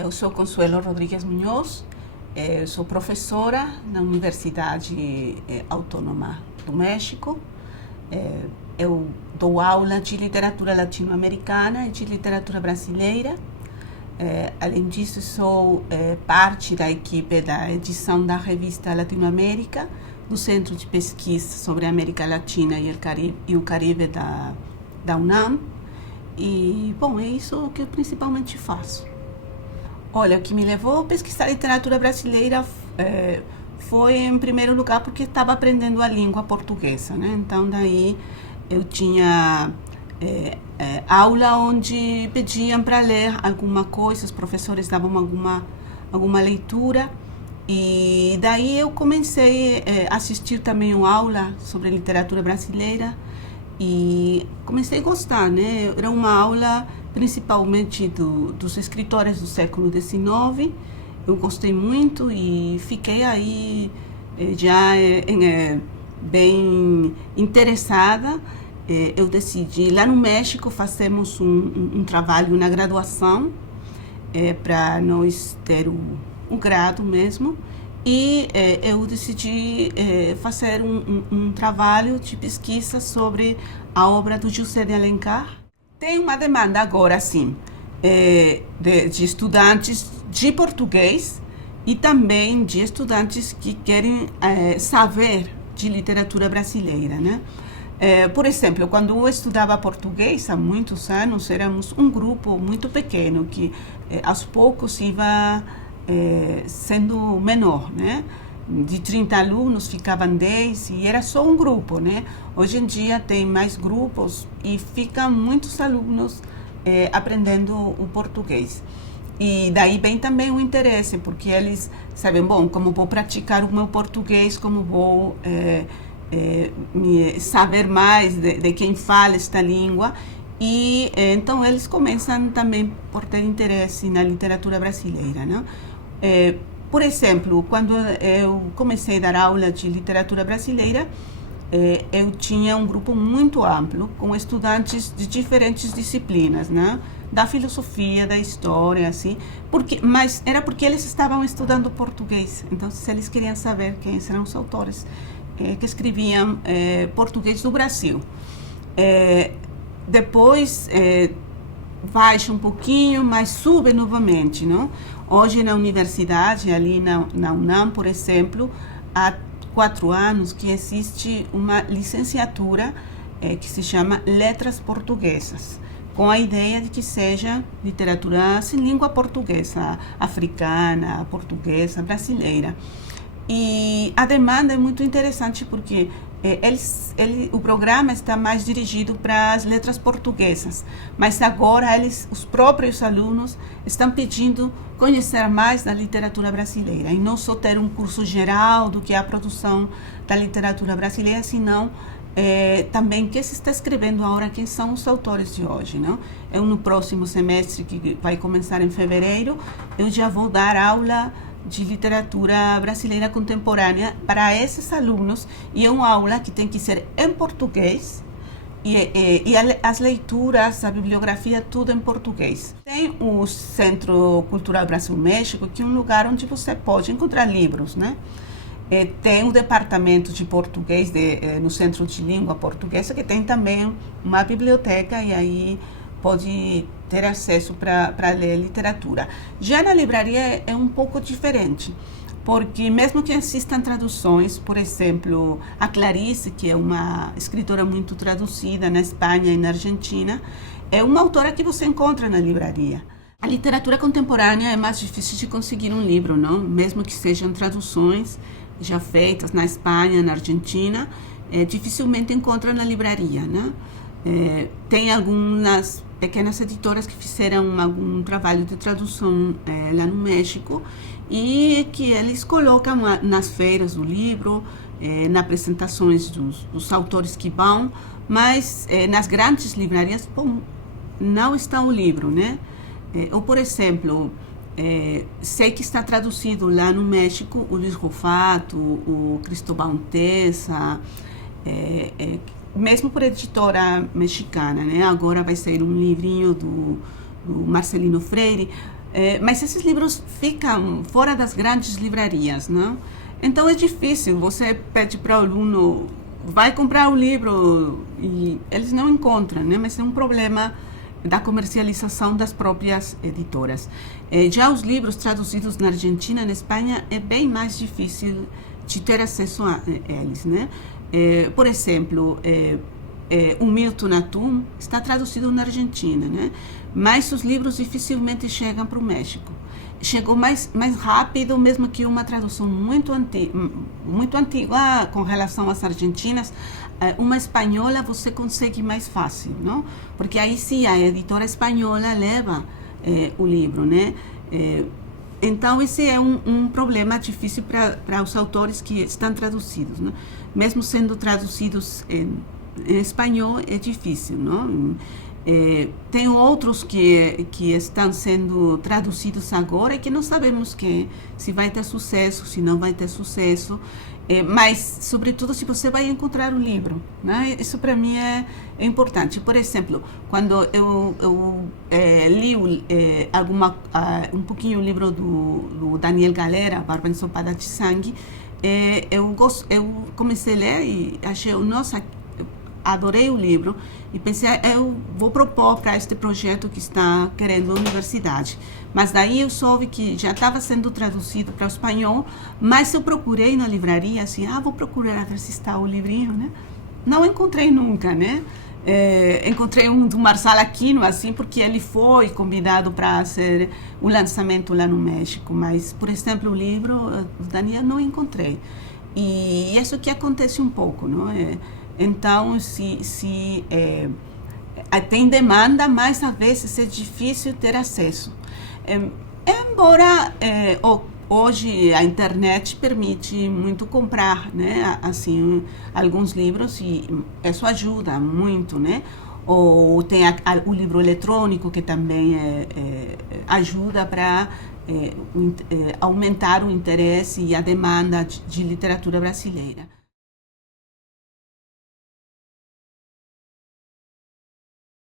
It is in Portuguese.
Eu sou Consuelo Rodrigues Munhoz, sou professora na Universidade Autônoma do México. Eu dou aula de literatura latino-americana e de literatura brasileira. Além disso, sou parte da equipe da edição da revista Latinoamérica, do Centro de Pesquisa sobre a América Latina e o Caribe da UNAM. E, bom, é isso que eu principalmente faço. Olha, o que me levou a pesquisar literatura brasileira foi, em primeiro lugar, porque estava aprendendo a língua portuguesa, né? Então, daí eu tinha aula onde pediam para ler alguma coisa, os professores davam alguma leitura, e daí eu comecei a assistir também uma aula sobre literatura brasileira e comecei a gostar, né? Era uma aula principalmente dos escritores do século XIX. Eu gostei muito e fiquei aí já bem interessada. Eu decidi, lá no México fazemos um trabalho na graduação para nós ter o grado mesmo, e eu decidi fazer um trabalho de pesquisa sobre a obra do José de Alencar. Tem uma demanda agora, sim, de estudantes de português e também de estudantes que querem saber de literatura brasileira, né? Por exemplo, quando eu estudava português há muitos anos, éramos um grupo muito pequeno que aos poucos ia sendo menor, né? De 30 alunos ficavam 10 e era só um grupo, né? Hoje em dia tem mais grupos e ficam muitos alunos aprendendo o português. E daí vem também o interesse, porque eles sabem, bom, como vou praticar o meu português, como vou saber mais de quem fala esta língua. E então eles começam também por ter interesse na literatura brasileira, né? Por exemplo, quando eu comecei a dar aula de literatura brasileira, eu tinha um grupo muito amplo, com estudantes de diferentes disciplinas, né? Da filosofia, da história, assim, mas era porque eles estavam estudando português. Então, se eles queriam saber quem eram os autores que escreviam português do Brasil. Depois baixa um pouquinho, mas sube novamente, não? Hoje na universidade, ali na UNAM, por exemplo, há 4 anos que existe uma licenciatura que se chama Letras Portuguesas, com a ideia de que seja literatura em língua portuguesa, africana, portuguesa, brasileira. E a demanda é muito interessante porque o programa está mais dirigido para as letras portuguesas, mas agora os próprios alunos estão pedindo conhecer mais da literatura brasileira, e não só ter um curso geral do que é a produção da literatura brasileira, senão também o que se está escrevendo agora, quem são os autores de hoje, não? No próximo semestre, que vai começar em fevereiro, eu já vou dar aula de literatura brasileira contemporânea para esses alunos, e é uma aula que tem que ser em português, e as leituras, a bibliografia, tudo em português. Tem o Centro Cultural Brasil-México, que é um lugar onde você pode encontrar livros, né? Tem o departamento de português no Centro de Língua Portuguesa, que tem também uma biblioteca, e aí pode ter acesso para ler literatura. Já na livraria é um pouco diferente, porque mesmo que existam traduções, por exemplo, a Clarice, que é uma escritora muito traduzida na Espanha e na Argentina, é uma autora que você encontra na livraria. A literatura contemporânea é mais difícil de conseguir um livro, não? Mesmo que sejam traduções já feitas na Espanha, na Argentina, dificilmente encontra na livraria, né? Tem algumas pequenas editoras que fizeram algum trabalho de tradução lá no México, e que eles colocam nas feiras do livro, nas apresentações dos autores que vão, mas nas grandes livrarias, bom, não está o livro, né? Ou, por exemplo, sei que está traduzido lá no México o Luis Rufato, o Cristóbal Tessa, mesmo por editora mexicana, né? Agora vai sair um livrinho do Marcelino Freire, Mas esses livros ficam fora das grandes livrarias, não? Então é difícil, você pede para o aluno, vai comprar o livro e eles não encontram, né? Mas é um problema da comercialização das próprias editoras. Já os livros traduzidos na Argentina e na Espanha é bem mais difícil de ter acesso a eles, né? Por exemplo, o Milton Atum está traduzido na Argentina, né? Mas os livros dificilmente chegam para o México. Chegou mais rápido, mesmo que uma tradução muito antiga com relação às argentinas. Uma espanhola você consegue mais fácil, não? Porque aí sim a editora espanhola leva o livro, né? Então esse é um problema difícil para os autores que estão traduzidos, né? Mesmo sendo traduzidos em espanhol é difícil, não? Tem outros que estão sendo traduzidos agora e que não sabemos se vai ter sucesso, se não vai ter sucesso, mas, sobretudo, se você vai encontrar o livro, né? Isso para mim é importante. Por exemplo, quando eu li um pouquinho o livro do Daniel Galera, Barba Ensopada de Sangue, eu comecei a ler e achei, nossa, adorei o livro e pensei, eu vou propor para este projeto que está querendo a universidade. Mas daí eu soube que já estava sendo traduzido para o espanhol, mas eu procurei na livraria, assim, vou procurar ver se está o livrinho, né? Não encontrei nunca, né? Encontrei um do Marçal Aquino, assim, porque ele foi convidado para fazer o lançamento lá no México, mas, por exemplo, o livro do Daniel não encontrei. E isso que acontece um pouco, não é? Então, tem demanda, mas às vezes é difícil ter acesso. Embora hoje a internet permite muito comprar, né, assim, alguns livros e isso ajuda muito, né? Ou tem o livro eletrônico que também ajuda para aumentar o interesse e a demanda de literatura brasileira.